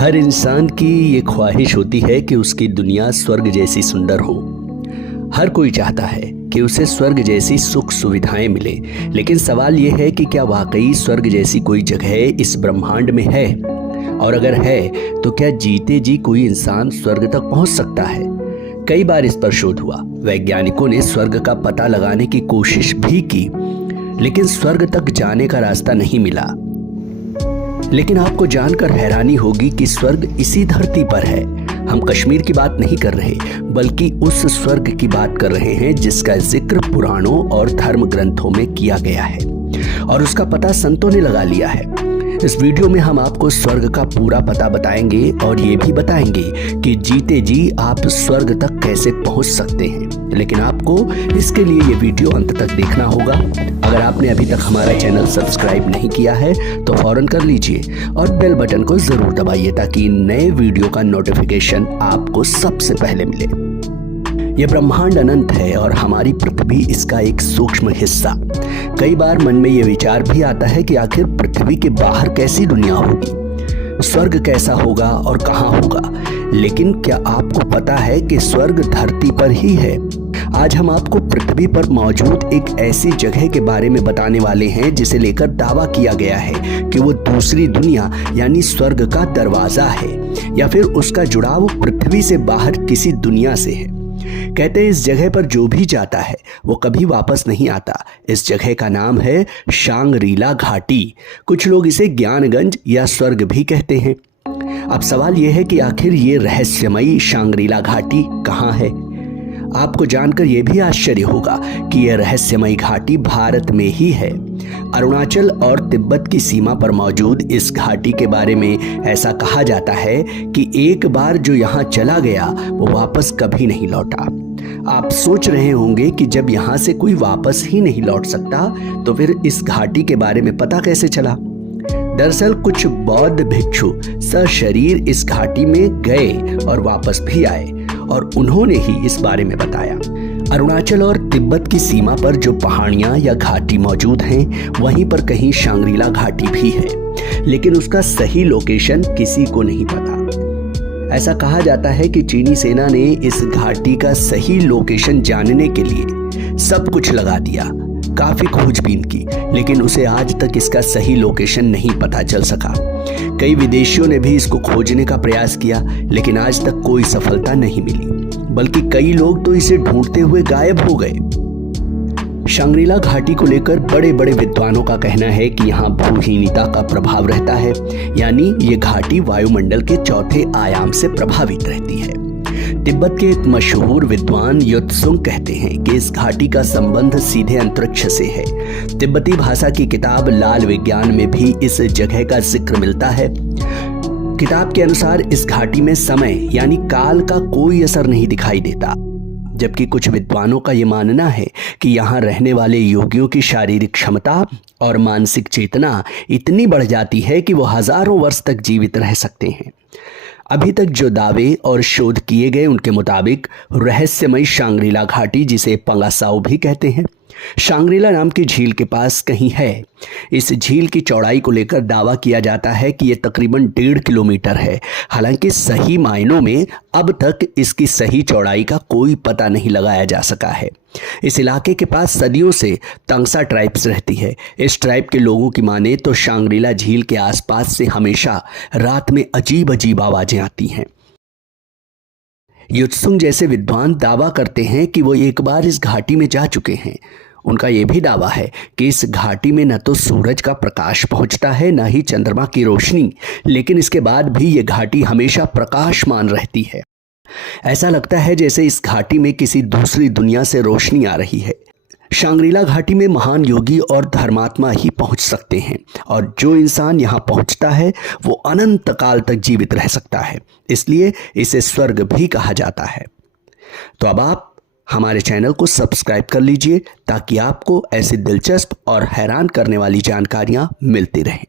हर इंसान की ये ख्वाहिश होती है कि उसकी दुनिया स्वर्ग जैसी सुंदर हो। हर कोई चाहता है कि उसे स्वर्ग जैसी सुख सुविधाएं मिले, लेकिन सवाल ये है कि क्या वाकई स्वर्ग जैसी कोई जगह इस ब्रह्मांड में है? और अगर है तो क्या जीते जी कोई इंसान स्वर्ग तक पहुंच सकता है? कई बार इस पर शोध हुआ। वैज्ञानिकों ने स्वर्ग का पता लगाने की कोशिश भी की, लेकिन स्वर्ग तक जाने का रास्ता नहीं मिला। लेकिन आपको जानकर हैरानी होगी कि स्वर्ग इसी धरती पर है। हम कश्मीर की बात नहीं कर रहे, बल्कि उस स्वर्ग की बात कर रहे हैं जिसका जिक्र पुराणों और धर्म ग्रंथों में किया गया है, और उसका पता संतों ने लगा लिया है। इस वीडियो में हम आपको स्वर्ग का पूरा पता बताएंगे और ये भी बताएंगे कि जीते जी आप स्वर्ग तक कैसे पहुंच सकते हैं। लेकिन आपको इसके लिए ये वीडियो अंत तक देखना होगा। अगर आपने अभी तक हमारा चैनल सब्सक्राइब नहीं किया है तो फौरन कर लीजिए और बेल बटन को जरूर दबाइए ताकि नए वीडियो का नोटिफिकेशन आपको सबसे पहले मिले। यह ब्रह्मांड अनंत है और हमारी पृथ्वी इसका एक सूक्ष्म हिस्सा। कई बार मन में यह विचार भी आता है कि आखिर पृथ्वी के बाहर कैसी दुनिया होगी, स्वर्ग कैसा होगा और कहाँ होगा। लेकिन क्या आपको पता है कि स्वर्ग धरती पर ही है? आज हम आपको पृथ्वी पर मौजूद एक ऐसी जगह के बारे में बताने वाले हैं जिसे लेकर दावा किया गया है कि वो दूसरी दुनिया यानी स्वर्ग का दरवाजा है, या फिर उसका जुड़ाव पृथ्वी से बाहर किसी दुनिया से है। कहते हैं इस जगह पर जो भी जाता है वो कभी वापस नहीं आता। इस जगह का नाम है शांगरीला घाटी। कुछ लोग इसे ज्ञानगंज या स्वर्ग भी कहते हैं। अब सवाल यह है कि आखिर ये रहस्यमयी शांगरीला घाटी कहाँ है? आपको जानकर यह भी आश्चर्य होगा कि यह रहस्यमयी घाटी भारत में ही है। अरुणाचल और तिब्बत की सीमा पर मौजूद इस घाटी के बारे में ऐसा कहा जाता है कि एक बार जो यहाँ चला गया वो वापस कभी नहीं लौटा। आप सोच रहे होंगे कि जब यहाँ से कोई वापस ही नहीं लौट सकता तो फिर इस घाटी के बारे में पता कैसे चला? दरअसल कुछ बौद्ध भिक्षु सशरीर इस घाटी में गए और वापस भी आए, और उन्होंने ही इस बारे में बताया। अरुणाचल और तिब्बत की सीमा पर जो पहाड़ियां या घाटी मौजूद हैं, वहीं पर कहीं शांगरीला घाटी भी है, लेकिन उसका सही लोकेशन किसी को नहीं पता। ऐसा कहा जाता है कि चीनी सेना ने इस घाटी का सही लोकेशन जानने के लिए सब कुछ लगा दिया, काफी खोजबीन की, लेकिन उसे आज तक इसका सही लोकेशन नहीं पता चल सका। कई विदेशियों ने भी इसको खोजने का प्रयास किया, लेकिन आज तक कोई सफलता नहीं मिली, बल्कि कई लोग तो इसे ढूंढते हुए गायब हो गए। शांगरीला घाटी को लेकर बड़े बड़े विद्वानों का कहना है कि यहाँ भूहीनता का प्रभाव रहता है, यानी ये घाटी वायुमंडल के चौथे आयाम से प्रभावित रहती है। तिब्बत के एक मशहूर विद्वान युत्सुंग कहते हैं कि इस घाटी का संबंध सीधे अंतरिक्ष से है। तिब्बती भाषा की किताब लाल विज्ञान में भी इस जगह का जिक्र मिलता है। किताब के अनुसार इस घाटी में समय यानी काल का कोई असर नहीं दिखाई देता, जबकि कुछ विद्वानों का यह मानना है कि यहाँ रहने वाले योगियों की शारीरिक क्षमता और मानसिक चेतना इतनी बढ़ जाती है कि वो हजारों वर्ष तक जीवित रह सकते हैं। अभी तक जो दावे और शोध किए गए उनके मुताबिक रहस्यमयी शांगरीला घाटी, जिसे पंगासाओ भी कहते हैं, शांगरीला नाम की झील के पास कहीं है। इस झील की चौड़ाई को लेकर दावा किया जाता है कि यह तकरीबन 1.5 किलोमीटर है। हालांकि सही मायनों में अब तक इसकी सही चौड़ाई का कोई पता नहीं लगाया जा सका है। इस इलाके के पास सदियों से तंगसा ट्राइब्स रहती है। इस ट्राइब के लोगों की माने तो शांगरीला झील के आसपास से हमेशा रात में अजीब अजीब आवाजें आती हैं। युत्सुंग जैसे विद्वान दावा करते हैं कि वो एक बार इस घाटी में जा चुके हैं। उनका यह भी दावा है कि इस घाटी में न तो सूरज का प्रकाश पहुंचता है, न ही चंद्रमा की रोशनी, लेकिन इसके बाद भी यह घाटी हमेशा प्रकाशमान रहती है। ऐसा लगता है जैसे इस घाटी में किसी दूसरी दुनिया से रोशनी आ रही है। शांगरीला घाटी में महान योगी और धर्मात्मा ही पहुंच सकते हैं, और जो इंसान यहां पहुंचता है वो अनंत काल तक जीवित रह सकता है। इसलिए इसे स्वर्ग भी कहा जाता है। तो अब आप हमारे चैनल को सब्सक्राइब कर लीजिए ताकि आपको ऐसी दिलचस्प और हैरान करने वाली जानकारियां मिलती रहें।